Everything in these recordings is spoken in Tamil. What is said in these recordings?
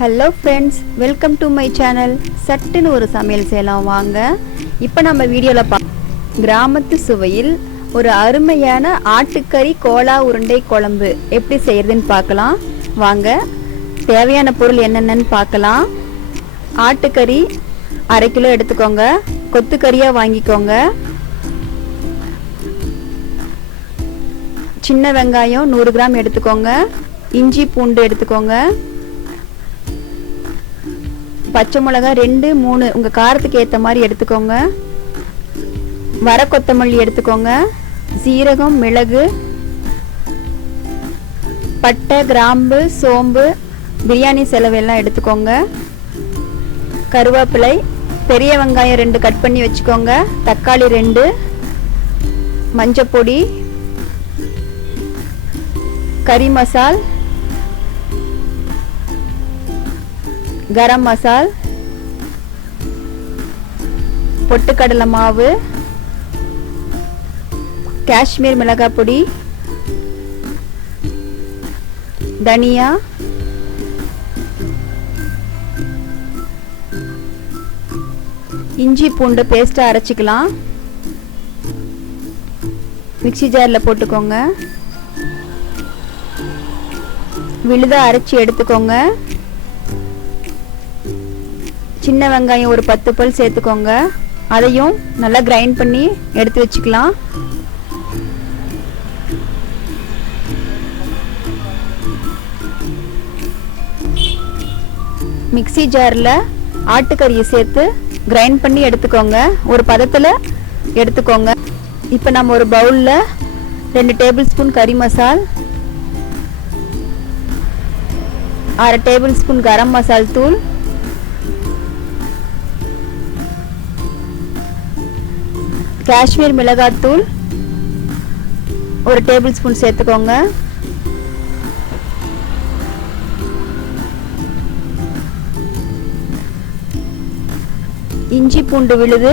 Hello friends welcome to my channel சட்டுன்னு ஒரு சமையல் செய்யலாம். வாங்க. இப்போ நம்ம வீடியோவில் பா கிராமத்து சுவையில் ஒரு அருமையான ஆட்டுக்கறி கோலா உருண்டை குழம்பு எப்படி செய்யறதுன்னு பார்க்கலாம். வாங்க. தேவையான பொருள் என்னென்னன்னு பார்க்கலாம். ஆட்டுக்கறி அரை கிலோ எடுத்துக்கோங்க. கொத்துக்கறியாக வாங்கிக்கோங்க. சின்ன வெங்காயம் நூறு கிராம் எடுத்துக்கோங்க. இஞ்சி பூண்டு எடுத்துக்கோங்க. பச்சை மிளகா ரெண்டு மூணு. உங்கள் காரத்துக்கு ஏற்ற மாதிரி எடுத்துக்கோங்க. வர கொத்தமல்லி எடுத்துக்கோங்க. சீரகம் மிளகு பட்டை கிராம்பு சோம்பு பிரியாணி செலவெல்லாம் எடுத்துக்கோங்க. கருவேப்பிலை பெரிய வெங்காயம் ரெண்டு கட் பண்ணி வச்சுக்கோங்க. தக்காளி ரெண்டு மஞ்சப்பொடி கறி மசால் கரம் மசால் பொட்டுக்கடலை மாவு காஷ்மீர் மிளகாய் பொடி தனியா இஞ்சி பூண்டு பேஸ்ட்டாக அரைச்சிக்கலாம். மிக்சி ஜாரில் போட்டுக்கோங்க. விழுதாக அரைச்சி எடுத்துக்கோங்க. சின்ன வெங்காயம் ஒரு பத்து பல் சேர்த்துக்கோங்க. அதையும் நல்லா கிரைண்ட் பண்ணி எடுத்து வச்சுக்கலாம். மிக்சி ஜாரில் ஆட்டுக்கறியை சேர்த்து கிரைண்ட் பண்ணி எடுத்துக்கோங்க. ஒரு பதத்தில் எடுத்துக்கோங்க. இப்போ நம்ம ஒரு பவுலில் ரெண்டு டேபிள் ஸ்பூன் கறி மசால் அரை டேபிள் ஸ்பூன் கரம் மசால் தூள் காஷ்மீர் மிளகாத்தூள் ஒரு டேபிள் ஸ்பூன் சேர்த்துக்கோங்க. இஞ்சி பூண்டு விழுது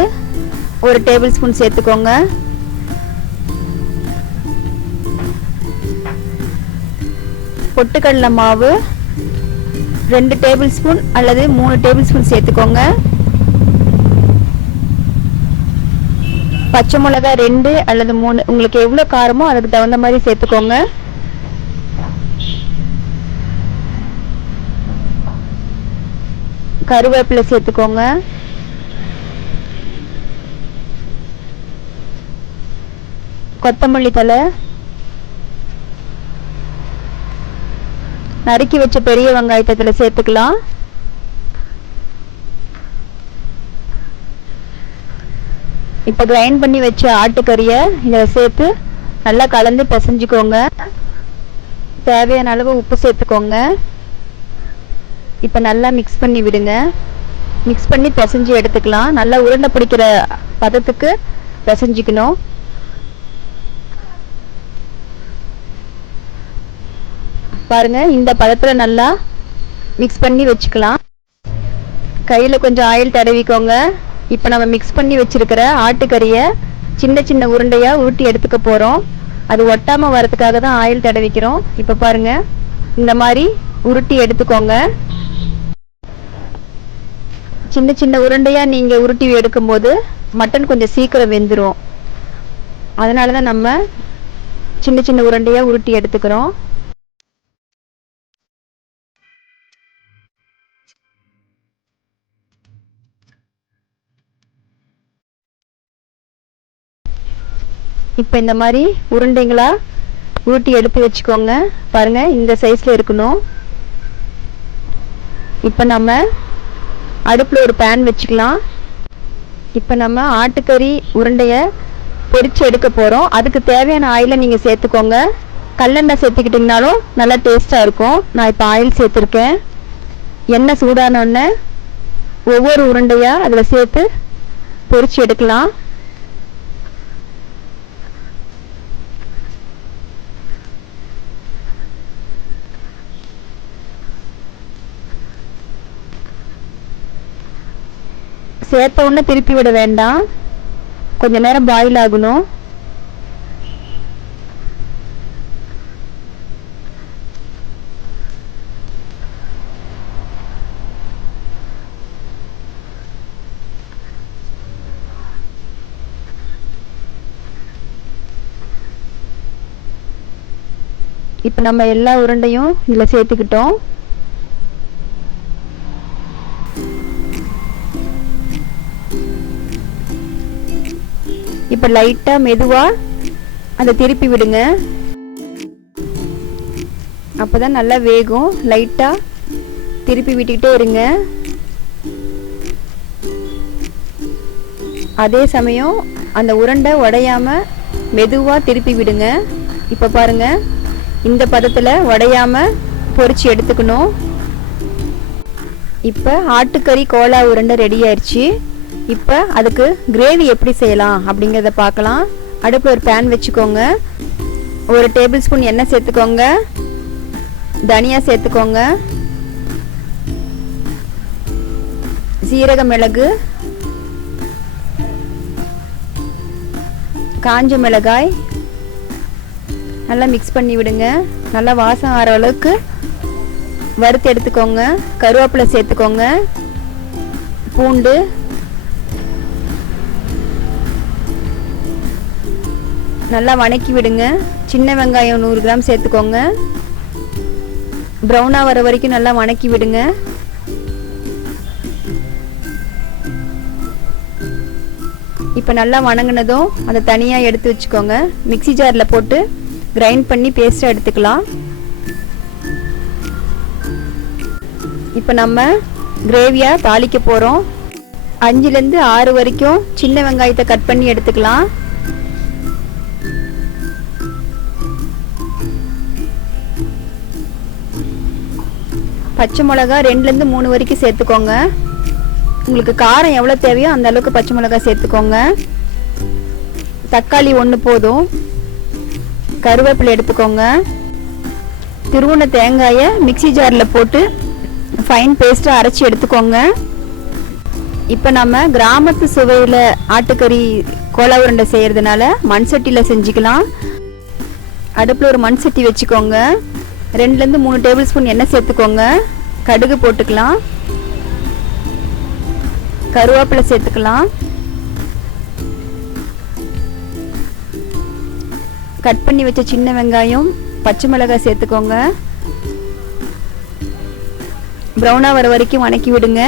ஒரு டேபிள் ஸ்பூன் சேர்த்துக்கோங்க. பொட்டுக்கடலை மாவு ரெண்டு டேபிள் ஸ்பூன் அல்லது மூணு டேபிள் ஸ்பூன் சேர்த்துக்கோங்க. பச்சை மிளகா ரெண்டு அல்லது மூணு. உங்களுக்கு எவ்வளோ காரமோ அதுக்கு தகுந்த மாதிரி சேர்த்துக்கோங்க. கருவேப்பிலை சேர்த்துக்கோங்க. கொத்தமல்லி தலை நறுக்கி வச்ச பெரிய வெங்காயத்தில் சேர்த்துக்கலாம். இப்போ கிரைண்ட் பண்ணி வச்ச ஆட்டுக்கறியை இதில் சேர்த்து நல்லா கலந்து பிசைஞ்சுக்கோங்க. தேவையான அளவு உப்பு சேர்த்துக்கோங்க. இப்போ நல்லா மிக்ஸ் பண்ணி விடுங்க. மிக்ஸ் பண்ணி பிசைஞ்சு எடுத்துக்கலாம். நல்லா உருண்டை பிடிக்கிற பதத்துக்கு பிசைஞ்சிக்கணும். பாருங்க இந்த பதத்தில் நல்லா மிக்ஸ் பண்ணி வச்சுக்கலாம். கையில் கொஞ்சம் ஆயில் தடவிக்கோங்க. இப்போ நம்ம மிக்ஸ் பண்ணி வச்சிருக்கிற ஆட்டுக்கறியை சின்ன சின்ன உருண்டையாக உருட்டி எடுத்துக்க போகிறோம் அது ஒட்டாமல் வரதுக்காக தான் ஆயில் தடவிக்கிறோம் இப்போ பாருங்க. இந்த மாதிரி உருட்டி எடுத்துக்கோங்க. சின்ன சின்ன உருண்டையாக நீங்கள் உருட்டி எடுக்கும்போது மட்டன் கொஞ்சம் சீக்கிரம் வெந்துடும் அதனால தான் நம்ம சின்ன சின்ன உருண்டையாக உருட்டி எடுத்துக்கிறோம். இப்போ இந்த மாதிரி உருண்டைங்களா உருட்டி எடுத்து வச்சுக்கோங்க. பாருங்க இந்த சைஸில் இருக்கணும். இப்போ நம்ம அடுப்பில் ஒரு பேன் வச்சுக்கலாம். இப்போ நம்ம ஆட்டுக்கறி உருண்டையை பொரிச்சு எடுக்க போகிறோம் அதுக்கு தேவையான ஆயிலை நீங்கள் சேர்த்துக்கோங்க. கல்லெண்ணெய் சேர்த்துக்கிட்டிங்கனாலும் நல்லா டேஸ்ட்டாக இருக்கும். நான் இப்போ ஆயில் சேர்த்துருக்கேன். எண்ணெய் சூடானோடனே ஒவ்வொரு உருண்டையாக அதில் சேர்த்து பொரித்து எடுக்கலாம். சேர்த்த உடனே திருப்பி விட வேண்டாம். கொஞ்ச நேரம் பாயில் ஆகணும். இப்போ நம்ம எல்லா உருண்டையும் இதில் சேர்த்துக்கிட்டோம். இப்போ லைட்டாக மெதுவாக அதை திருப்பி விடுங்க. அப்போ தான் நல்லா வேகும். லைட்டாக திருப்பி விட்டுக்கிட்டே இருங்க. அதே சமயம் அந்த உருண்டை உடையாமல் மெதுவாக திருப்பி விடுங்க. இப்போ பாருங்க. இந்த பதத்தில் உடையாமல் பொறிச்சு எடுத்துக்கணும். இப்போ ஆட்டுக்கறி கோலா உருண்டை ரெடி ஆயிடுச்சு. இப்போ அதுக்கு கிரேவி எப்படி செய்யலாம் அப்படிங்கிறத பார்க்கலாம். அடுப்பில் ஒரு பேன் வச்சுக்கோங்க. ஒரு டேபிள் ஸ்பூன் எண்ணெய் சேர்த்துக்கோங்க. தனியா சேர்த்துக்கோங்க. சீரக மிளகு. காஞ்ச மிளகாய். நல்லா மிக்ஸ் பண்ணி விடுங்க. நல்லா வாசம் ஆகிற அளவுக்கு வறுத்து எடுத்துக்கோங்க. கருவேப்பிலை சேர்த்துக்கோங்க. பூண்டு. நல்லா வணக்கி விடுங்க. சின்ன வெங்காயம் நூறு கிராம் சேர்த்துக்கோங்க. ப்ரௌனாக வர வரைக்கும் நல்லா வணக்கி விடுங்க. இப்போ நல்லா வணங்கினதும் அதை தனியாக எடுத்து வச்சுக்கோங்க. மிக்ஸி ஜாரில் போட்டு கிரைண்ட் பண்ணி பேஸ்ட்டாக எடுத்துக்கலாம். இப்போ நம்ம கிரேவியாக தாளிக்க போகிறோம் அஞ்சுலேருந்து ஆறு வரைக்கும் சின்ன வெங்காயத்தை கட் பண்ணி எடுத்துக்கலாம். பச்சை மிளகா ரெண்டுலேருந்து மூணு வரைக்கும் சேர்த்துக்கோங்க. உங்களுக்கு காரம் எவ்வளோ தேவையோ அந்த அளவுக்கு பச்சை மிளகா சேர்த்துக்கோங்க. தக்காளி ஒன்று போதும். கருவேப்பிலை எடுத்துக்கோங்க. திருவுண தேங்காயை மிக்ஸி ஜாரில் போட்டு ஃபைன் பேஸ்ட்டாக அரைச்சி எடுத்துக்கோங்க. இப்போ நம்ம கிராமத்து சுவையில் ஆட்டுக்கறி கோலா உருண்டை செய்கிறதுனால மண் சட்டியில் செஞ்சுக்கலாம். அடுப்பில் ஒரு மண் சட்டி வச்சுக்கோங்க. ரெண்டுலேருந்து மூணு டேபிள் ஸ்பூன் எண்ணெய் சேர்த்துக்கோங்க. கடுகு போட்டுக்கலாம். கருவேப்பிலை சேர்த்துக்கலாம். கட் பண்ணி வச்ச சின்ன வெங்காயம் பச்சை மிளகாய் சேர்த்துக்கோங்க. ப்ரௌனாக வர வரைக்கும் வணக்கி விடுங்க.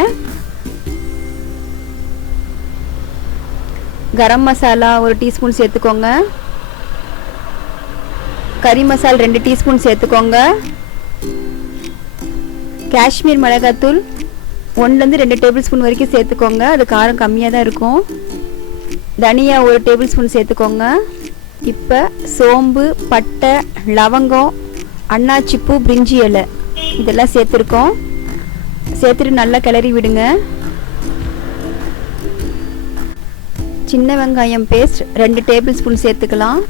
கரம் மசாலா ஒரு டீஸ்பூன் சேர்த்துக்கோங்க. கறி மசால் ரெண்டு டீஸ்பூன் சேர்த்துக்கோங்க. காஷ்மீர் மிளகாத்தூள் ஒன்றுலேருந்து ரெண்டு டேபிள் ஸ்பூன் வரைக்கும் சேர்த்துக்கோங்க. அது காரம் கம்மியாக தான் இருக்கும். தனியா ஒரு டேபிள் ஸ்பூன் சேர்த்துக்கோங்க. இப்போ சோம்பு பட்டை லவங்கம் அன்னாச்சிப்பூ பிரிஞ்சி இலை இதெல்லாம் சேர்த்துருக்கோம். சேர்த்துட்டு நல்லா கிளறி விடுங்க. சின்ன வெங்காயம் பேஸ்ட் ரெண்டு டேபிள் ஸ்பூன் சேர்த்துக்கலாம்.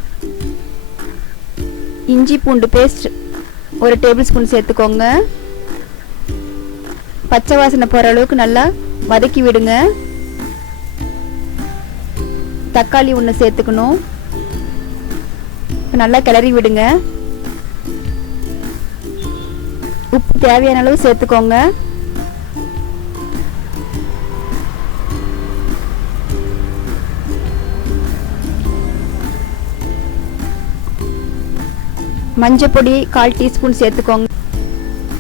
இஞ்சி பூண்டு பேஸ்ட் ஒரு டேபிள் ஸ்பூன் சேர்த்துக்கோங்க. பச்சை வாசனை போகிற அளவுக்கு நல்லா வதக்கி விடுங்க. தக்காளி ஒன்று சேர்த்துக்கணும். நல்லா கிளறி விடுங்க. உப்பு தேவையான அளவு சேர்த்துக்கோங்க. மஞ்சள் பொடி கால் டீஸ்பூன் சேர்த்துக்கோங்க.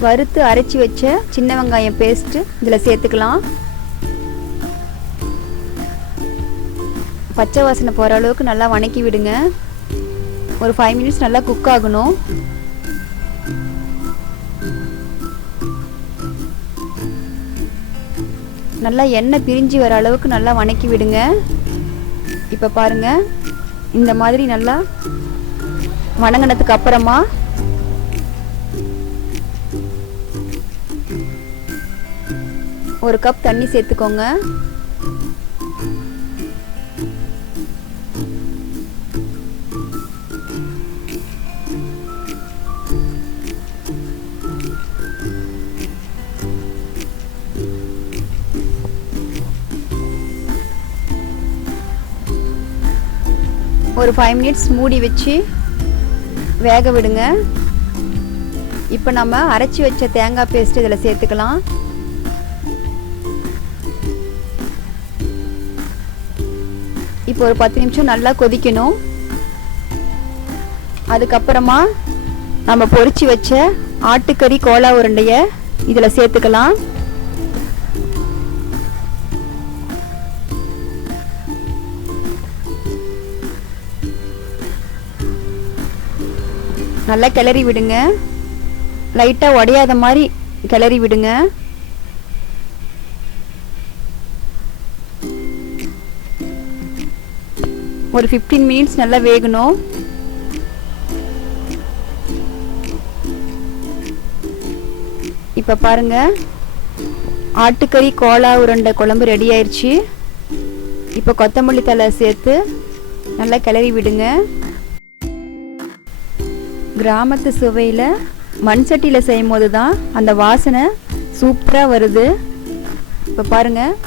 வறுத்து அரைச்சி வச்ச சின்ன வெங்காயம் பேஸ்ட்டு இதில் சேர்த்துக்கலாம். பச்சை வாசனை போகிற அளவுக்கு நல்லா வணக்கி விடுங்க. ஒரு ஃபைவ் மினிட்ஸ் நல்லா குக் ஆகணும். நல்லா எண்ணெய் பிரிஞ்சு வர அளவுக்கு நல்லா வணக்கி விடுங்க. இப்போ பாருங்கள் இந்த மாதிரி நல்லா வணங்கினதுக்கு அப்புறமா ஒரு கப் தண்ணி சேர்த்துக்கோங்க. ஒரு ஃபைவ் மினிட்ஸ் மூடி வச்சு வேக விடுங்க. இப்போ நம்ம அரைச்சி வச்ச தேங்காய் பேஸ்ட் இதில் சேர்த்துக்கலாம். இப்போ ஒரு பத்து நிமிஷம் நல்லா கொதிக்கணும். அதுக்கப்புறமா நம்ம பொரிச்சு வச்ச ஆட்டுக்கறி கோலா உருண்டைய இதில் சேர்த்துக்கலாம். நல்லா கிளறி விடுங்க. லைட்டாக உடையாத மாதிரி கிளறி விடுங்க. ஒரு ஃபிஃப்டீன் மினிட்ஸ் நல்லா வேகணும். இப்போ பாருங்க. ஆட்டுக்கறி கோலா உருண்டை குழம்பு ரெடி ஆயிடுச்சு இப்போ கொத்தமல்லி தலை சேர்த்து நல்லா கிளறி விடுங்க. கிராமத்து சுவையில் மண் சட்டியில் செய்யும் போது தான் அந்த வாசனை சூப்பராக வருது. இப்போ பாருங்கள்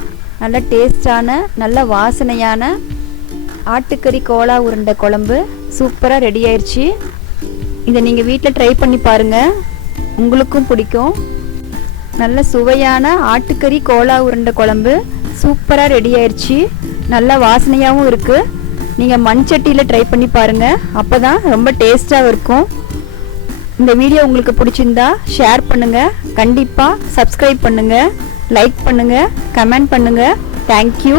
நல்ல டேஸ்டான நல்ல வாசனையான ஆட்டுக்கறி கோலா உருண்டை குழம்பு. சூப்பராக ரெடி ஆயிடுச்சு இதை நீங்கள் வீட்டில் ட்ரை பண்ணி பாருங்கள் உங்களுக்கும் பிடிக்கும். நல்ல சுவையான ஆட்டுக்கறி கோலா உருண்டை குழம்பு. சூப்பராக ரெடி ஆயிடுச்சு நல்ல வாசனையாகவும் இருக்குது நீங்கள் மண் சட்டியில் ட்ரை பண்ணி பாருங்கள் அப்போ தான் ரொம்ப டேஸ்ட்டாக இருக்கும். இந்த வீடியோ உங்களுக்கு பிடிச்சிருந்தா ஷேர் பண்ணுங்கள் கண்டிப்பாக சப்ஸ்கிரைப் பண்ணுங்கள் லைக் பண்ணுங்கள் கமெண்ட் பண்ணுங்கள் தேங்க்யூ